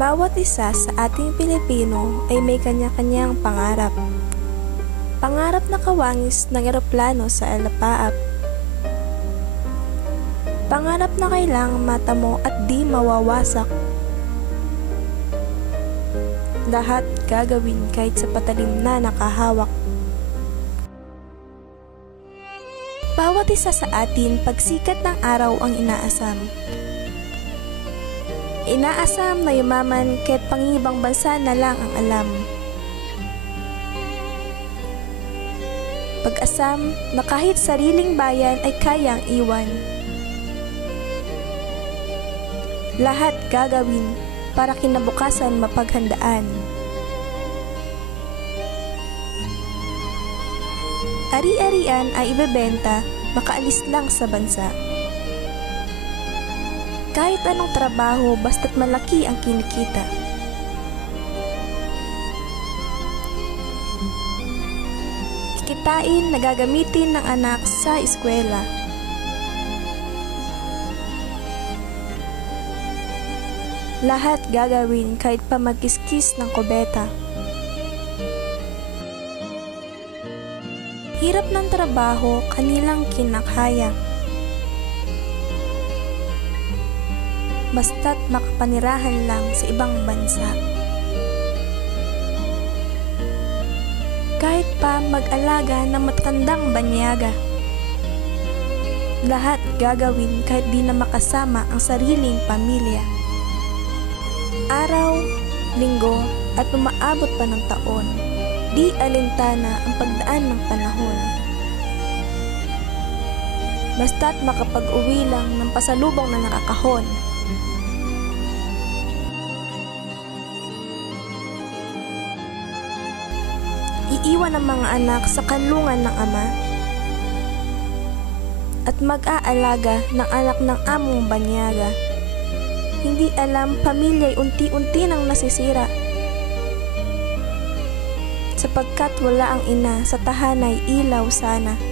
Bawat isa sa ating Pilipino ay may kanya-kanyang pangarap. Pangarap na kawangis ng eroplano sa alapaap. Pangarap na kailangang matamo at di mawawasak. Lahat gagawin kahit sa patalim na nakahawak. Bawat isa sa atin pagsikat ng araw ang inaasam. Inaasam na yumaman kahit pangibang bansa na lang ang alam. Pag-asam na kahit sariling bayan ay kayang iwan. Lahat gagawin para kinabukasan mapaghandaan. Ari-arian ay ibebenta, makaalis lang sa bansa. Kahit anong trabaho basta't malaki ang kinikita. Kikitain na gagamitin ng anak sa eskwela. Lahat gagawin kahit pa mag-iskis ng kubeta. Hirap ng trabaho kanilang kinakaya. Basta't makapanirahan lang sa ibang bansa. Kahit pa mag-alaga ng matandang banyaga. Lahat gagawin kahit di na makasama ang sariling pamilya. Araw, linggo at umaabot pa ng taon, di alintana ang pagdaan ng panahon. Basta't makapag-uwi lang ng pasalubong na nakakahon. Iiwan ang mga anak sa kanlungan ng ama at mag-aalaga ng anak ng among banyaga. Hindi alam pamilya'y unti-unti nang nasisira sapagkat wala ang ina sa tahanay ilaw sana.